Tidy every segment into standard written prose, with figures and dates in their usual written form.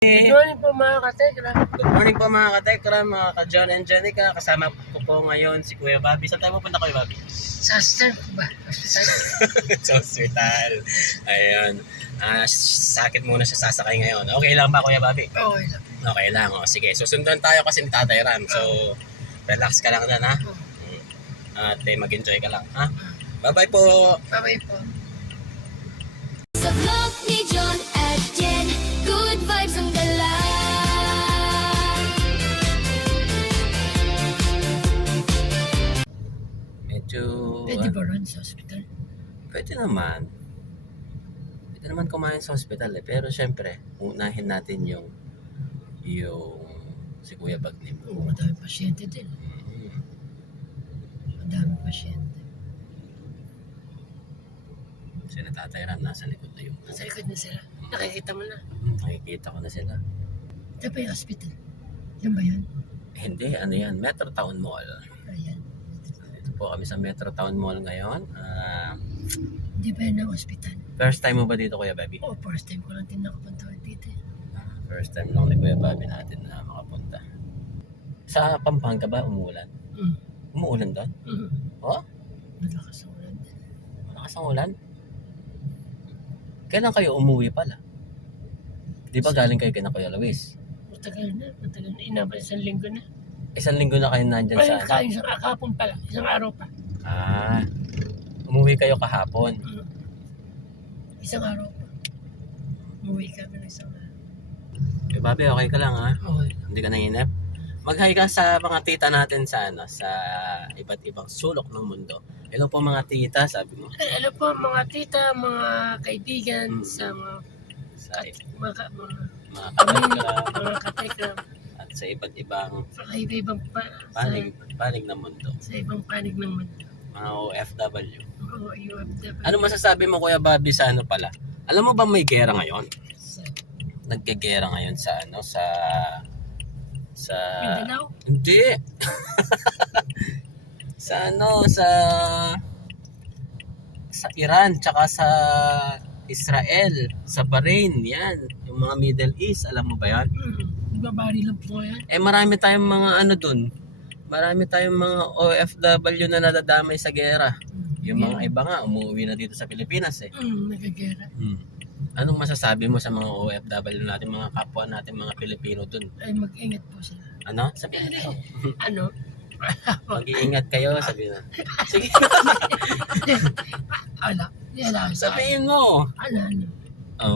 Good morning po mga katekra. Good morning po mga katekra, mga ka-John and Jenica. Kasama ko po ngayon si Kuya Bobby. Saan tayo pupunta, Kuya Bobby? Sa hospital ba? Hospital? Sa hospital. Ayun. Sakit muna siya sasakay ngayon. Okay lang ba, Kuya Bobby? Okay lang. Okay lang. O, sige, susundan tayo kasi ni Tatay Ram. So, relax ka lang dyan, ha? At mag-enjoy ka lang, ha? Bye-bye po! Bye-bye po. Sa vlog ni John at Jen, good vibes ang dala. Medyo... Pwede ba ron sa hospital? Pwede naman. Pwede naman kumain sa hospital eh. Pero syempre, unahin natin yung si Kuya Bagnim. Oo, madami pasyente din. Madami pasyente. Sila Tatay Ram, nasa likod na yung... Nasa likod na sila. Nakikita mo na. Nakikita ko na sila. Ito pa yung hospital. Yan ba yun? Hindi, ano yan? Metro Town Mall. Ayan. Dito po kami sa Metro Town Mall ngayon. Hindi ba yan ang hospital? First time mo ba dito, Kuya Bobby? Oo, first time ko lang din nakapunta dito. First time lang ni Kuya Bobby natin na makapunta. Sa Pampanga ba umuulan? Umuulan doon? Oh? Malakas ang ulan din. Malakas ang ulan? Kailan kayo umuwi pala? Di ba galing kayo kina Kuya Luis? Matagal na. Matagal na. Inabot isang linggo na. Isang linggo na kayo nandyan Ay, sa... kain isang akapon pala. Isang araw pa. Umuwi kayo kahapon. Isang araw pa. Umuwi kami ng isang araw. Kuya Bobby, okay ka lang ha? Okay. Hindi ka nanginip? Mag-hi ka sa mga tita natin sa sa iba't ibang sulok ng mundo. Hello po mga tita, sabi mo. Hello po mga tita, mga kaibigan, sa mga Sa mga mga katekra, at sa iba't ibang sa iba-ibang panig ng mundo. sa ibang panig ng mundo. Mga OFW. Oo, UFW. Ano masasabi mo, Kuya Bobby, sa ano pala? Alam mo ba may gera ngayon? Sa Naggegera ngayon sa Mindanao? Hindi. sa Iran tsaka sa Israel, sa Bahrain, yan. Yung mga Middle East, alam mo ba yan? Babari lang po yan. Marami tayong mga ano dun. Marami tayong mga OFW na nadadamay sa gera. Yung mga iba nga, umuwi na dito sa Pilipinas eh. Nagagera. Anong masasabi mo sa mga OFW natin, mga kapwa natin, mga Pilipino dun? Ay, mag-ingat po sila. Ano? Sabihin mo. Ano? Mag-iingat kayo, sabihin na. Sige. Ala. Sabihin mo. Ano?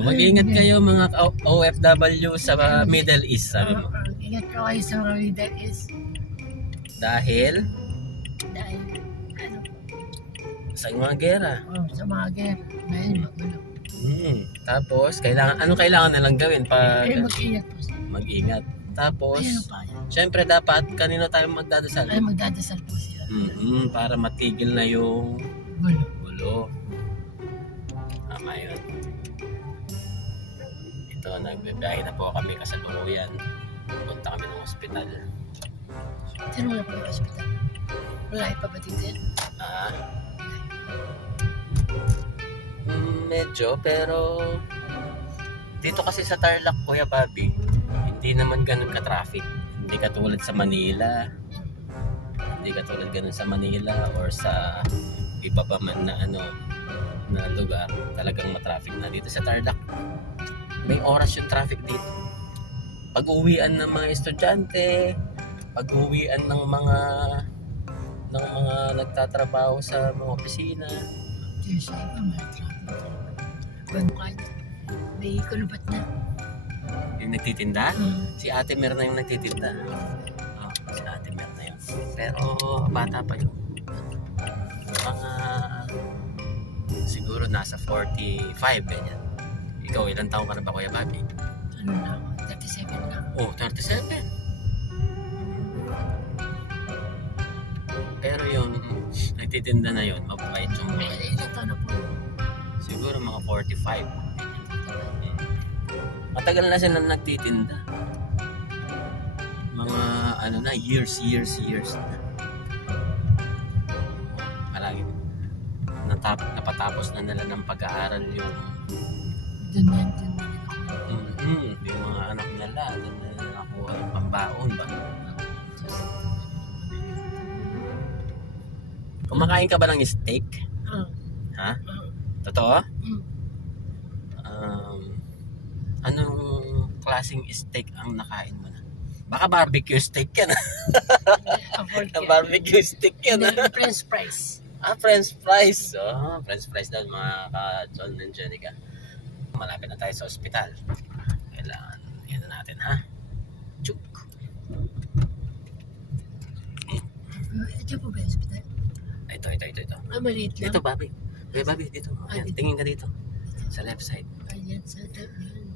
Mag-iingat kayo mga OFW sa Middle East, sabi mo. Ingat ko kayo sa mga Middle East. Dahil Dahil, ano? sa mga gera. Sa mga gera. Dahil magulo. Tapos, anong kailangan nilang gawin? Ay, mag-ingat po sila. Mag-ingat. Tapos, Ay, ano pa yan? syempre dapat kanino tayo magdadasal? Ay, magdadasal po sila. Para matigil na yung Gulo. gulo. Tama yun. Ito, nagbibiyahe na po kami kasalukuyan. Punta kami ng ospital. Sino wala pa yung hospital? Wala pa ba dito yan? Medyo, pero dito kasi sa Tarlac, Kuya Bobby, hindi naman ganun ka-traffic. Hindi katulad sa Manila. Hindi katulad ganun sa Manila or sa iba pa man na na lugar. Talagang matraffic na dito sa Tarlac. May oras yung traffic dito. Pag-uwian ng mga estudyante, pag-uwian ng mga nagtatrabaho sa mga opisina. Diyos, ay ba, may traffic. Banukad. May kulubat na. Yung nagtitinda? Si Ate Mer na yung nagtitinda. Si Ate Mer na yun. Pero bata pa yun. Mga siguro nasa 45 ganyan. Ikaw, ilang taon ka na ba, Kuya Bobby? Ano na ako? 37 na. Oh, 37. Pero yung nagtitinda na yun, mababait yung Ilan taon na po? siguro mga 45. Matagal na sila nagtitinda. Mga years na. Palagi napatapos na nila ng pag-aaral yung Dun yan. yung mga anak na Doon na nakuha yung pambaon ba? Kumakain ka ba ng steak? Ah, Ha? ah, Totoo? mm. Anong klaseng steak ang nakain mo na? Baka barbecue steak yan. Afford ka. Barbecue steak yan. Hindi, French fries. French fries. French fries daw mga ka-John and Jenica. Malapit na tayo sa ospital. Kailangan, yan na natin ha. Chuk. Ito po ba yung hospital? Ito. Ah, maliit lang. Dito, Bobby. Hey, Bobby, dito. Ayan, dito. tingin ka dito. Sa left side. Ayan, sa top yan.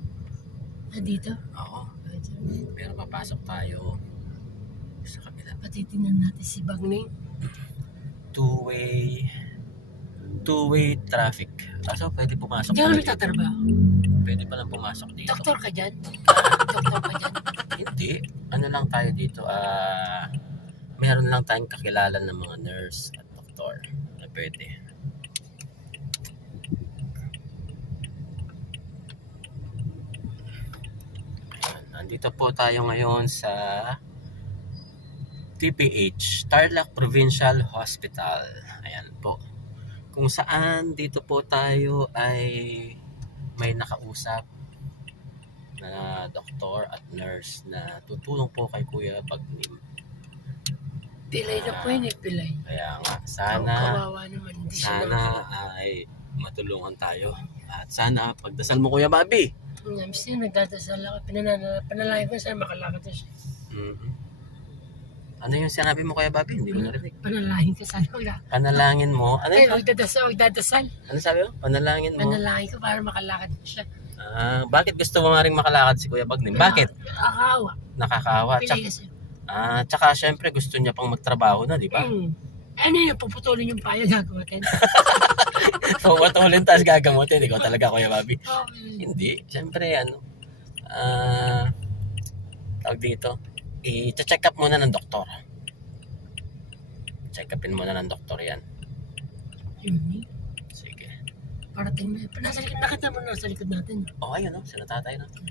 Ah, dito? Oo. Ah, dyan. Pero papasok tayo sa kabila. Patitingnan natin si Bagning. Two-way traffic. Kaso pwede pumasok Diyan pala kami dito. tatrabaho. Pwede palang pumasok dito. Doktor ka dyan? Doktor ka dyan? Hindi. Ano lang tayo dito, meron lang tayong kakilala ng mga nurse at doktor na pwede. Ayan. Nandito po tayo ngayon sa TPH, Tarlac Provincial Hospital. Ayan po. Kung saan dito po tayo ay may nakausap na doktor at nurse na tutulong po kay Kuya Bagnim. Pilay na po yun eh, pilay. Kaya nga, sana Kawawa naman. Hindi siya sana ay matulungan tayo. At sana pagdasal mo Kuya Bobby. Miss niya, nagdadasal ako. Panalangin ko sana makalakad na siya. Mhm. Ano yung sinabi mo Kuya Bobby? Hindi ko narinig. Panalangin ko sana. Wala. Panalangin mo. Ano Ay, yun? magdadasal. Ano sabi mo? Panalangin mo. Panalangin ko para makalakad na siya. Bakit gusto mo nga rin makalakad si Kuya Bagnim? Bakit? Nakakaawa. Nakakawa. Pilay kasi. Tsaka syempre gusto niya pang magtrabaho na, di ba? Ano yun, puputulin yung payo gagawin. So, watulin taas gagamutin. Ikaw talaga Kuya Bobby. Oh, Hindi. Syempre, tawag dito, i-check up muna ng doktor. Check upin muna ng doktor yan. yun. Sige. Parating na. Nasa likod, nakita mo nasa likod natin. Oh, ayun o. Sila tatay natin.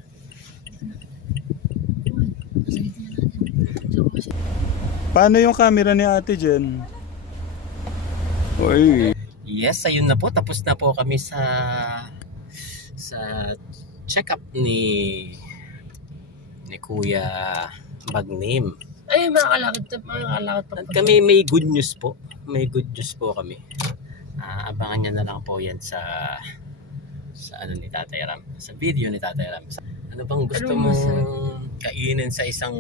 Nasa likod na natin. So, kasi, Paano yung camera ni Ate Jen? Uy. Yes, ayun na po. Tapos na po kami sa check up ni Kuya Bagnim. ay, makakalakad pa. At kami may good news po. May good news po kami. Abangan niya na lang po yan sa ano ni Tatay Ram. Sa video ni Tatay Ram. Ano bang gusto Ano mong masarap? kainin sa isang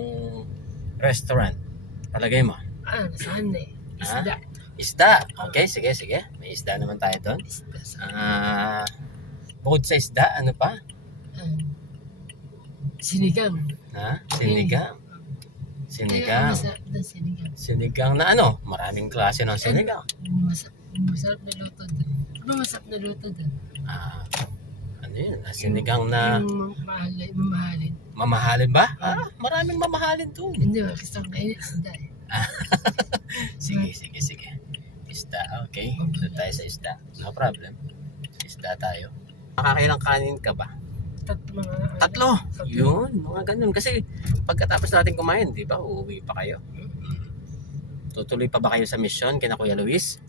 restaurant? Palagay mo? Saan eh? Isda. Isda. Okay, sige. May isda naman tayo doon. Isda. Bukod sa isda, ano pa? Sinigang. Sinigang. Kaya masarap na sinigang. Sinigang na ano? Maraming klase ng sinigang. Masarap na luto doon. Ano masarap na luto doon? Ano yun? Sinigang na Yung mamahalin. mamahalin ba? Maraming mamahalin doon. Hindi ba? Gusto ko kainin isda eh. Sige. Isda, okay. Doon tayo sa isda. No problem. Isda tayo. Makakailang kanin ka ba? Tatlo. Yun, mga ganun. Kasi pagkatapos natin kumain, di ba, uuwi pa kayo. Tutuloy pa ba kayo sa mission kina Kuya Luis?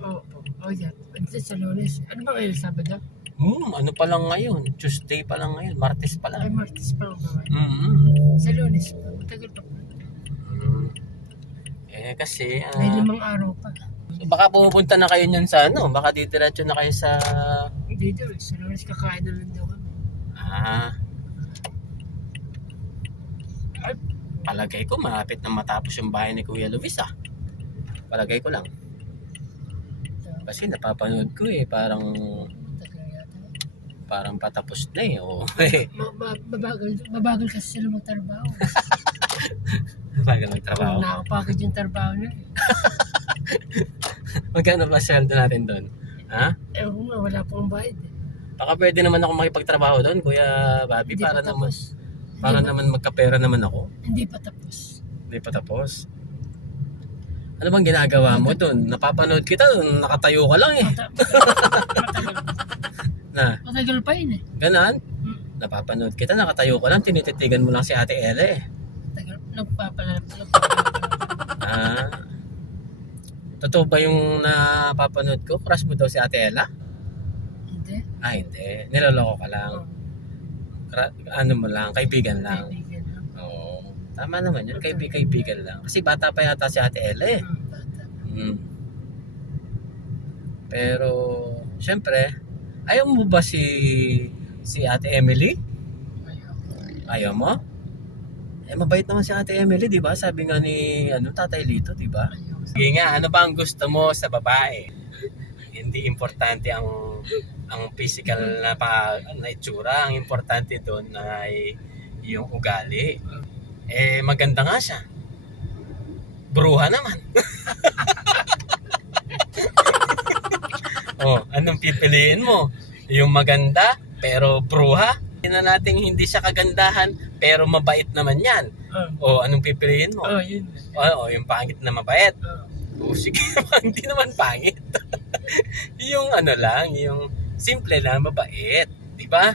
Oo. Yan. Sa Lunes. Ano ba ngayon? Sabado? Ano pa lang ngayon? Tuesday pa lang ngayon. Martes pa Ay, lang. Martes pa lang naman. Sa Lunes. Matagal pa. Kasi May 5 araw pa. so baka pupunta na kayo niyan sa ano, baka didiretso na kayo sa Dito eh. Sa Lunes kakain na lang daw kami. Palagay ko malapit na matapos yung bahay ni Kuya Luis Palagay ko lang. Kasi napapanood ko parang Matagal yata. parang patapos na Mabagal kasi sila magtrabaho. Bagal magtrabaho. Nakapagod yung trabaho na. Magkano ba sweldo natin doon? Ewan ko nga, wala pang bayad eh. Baka pwede naman ako makipagtrabaho doon, Kuya Bobby, Hindi para pa naman tapos. naman magkapera naman ako. Hindi pa tapos. Hindi pa tapos. Ano bang ginagawa mo doon? Napapanood kita, nakatayo ka lang Matagal. Na, Matagal pa yun eh. ganan? Napapanood kita, nakatayo ka lang, tinititigan mo lang si Ate Ella eh. Tagal, nagpapalalap. Ah, totoo ba yung napapanood ko? Crush mo daw si Ate Ella? Hindi. Ah, hindi. Niloloko ka lang. Oh, Ano mo lang, kaibigan lang. kaibigan lang. Oo. Tama naman yun, kaibigan lang. Kasi bata pa yata si Ate Ella eh. Bata. Mm. Pero, syempre, ayaw mo ba si Ate Emily? Ayoko. Ayaw mo? Eh, mabait naman si Ate Emily, di ba? Sabi nga ni Tatay Lito, di ba? Ayoko. Sige nga, ano ba ang gusto mo sa babae? Hindi importante ang physical na itsura. Ang importante doon ay yung ugali. Eh, maganda nga siya. Bruha naman. Oh, anong pipiliin mo? Yung maganda pero bruha? Hindi na natin hindi siya kagandahan pero mabait naman yan. O anong pipiliin mo? Oh, yun. O yung pangit na mabait. Oh. O sige, hindi naman pangit. Yung ano lang, yung simple lang mabait. Di ba?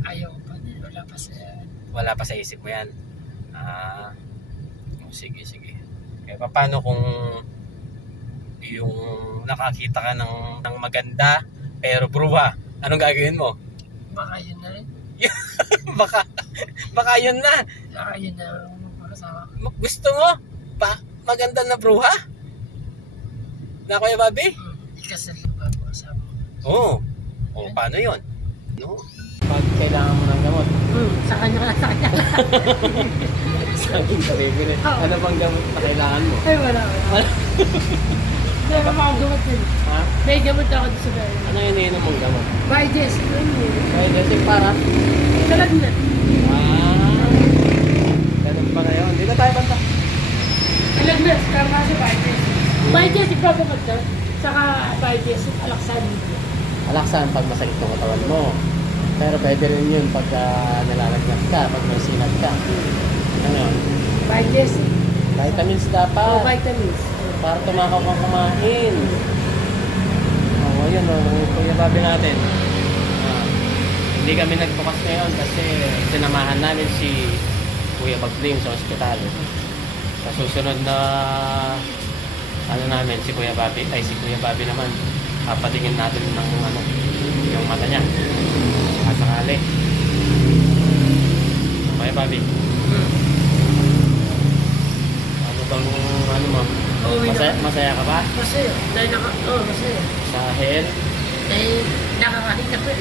Ayoko pa din. Wala pa sa... Wala pa sa isip mo yan. Ah, sige. Kaya paano kung yung nakakita ka ng maganda pero bruha, anong gagawin mo? Baka yun na rin. baka yun na. Baka yun na ang makasama ko. Gusto mo maganda na bruha? Na Kuya Bobby? Ikasal yung bago kasama ko. Oo. O paano yun? No? Pag kailangan mo ng gamot, Sa kanya ka, sa kanya. sabi ka baby, ano bang gamot na kailangan mo? Ay, wala. Hindi, makagamot yun. Ha? May gamot ako doon sa bayan. Ano yung iniinom mong gamot? By Jess, yun yun. Kaya kasi para? Talag na. Ganun pa na yun. Dito tayo banta. Talag na, kama sa By Jess. By Jess, ipagamot ka. Saka By Jess, alaksan. Alaksan pag masakit yung katawan mo. Pero pwede rin yun pag nalalagnat ka, pag may sinat ka. Ano yun? By Jess. Vitamins dapat. Oh, vitamins. Para tumakaw kang kumain. Oo, yun Kuya Bobby natin. Hindi kami nagbukas ngayon kasi sinamahan namin si Kuya Bagling sa ospital. Sa susunod na namin si Kuya Bobby naman papatingin natin ng yung mata niya. Sakali. Kuya Bobby. Ano mo? Masaya ka ba? Masaya. Dahil masaya. Sa health? Dahil nakakain ka pa.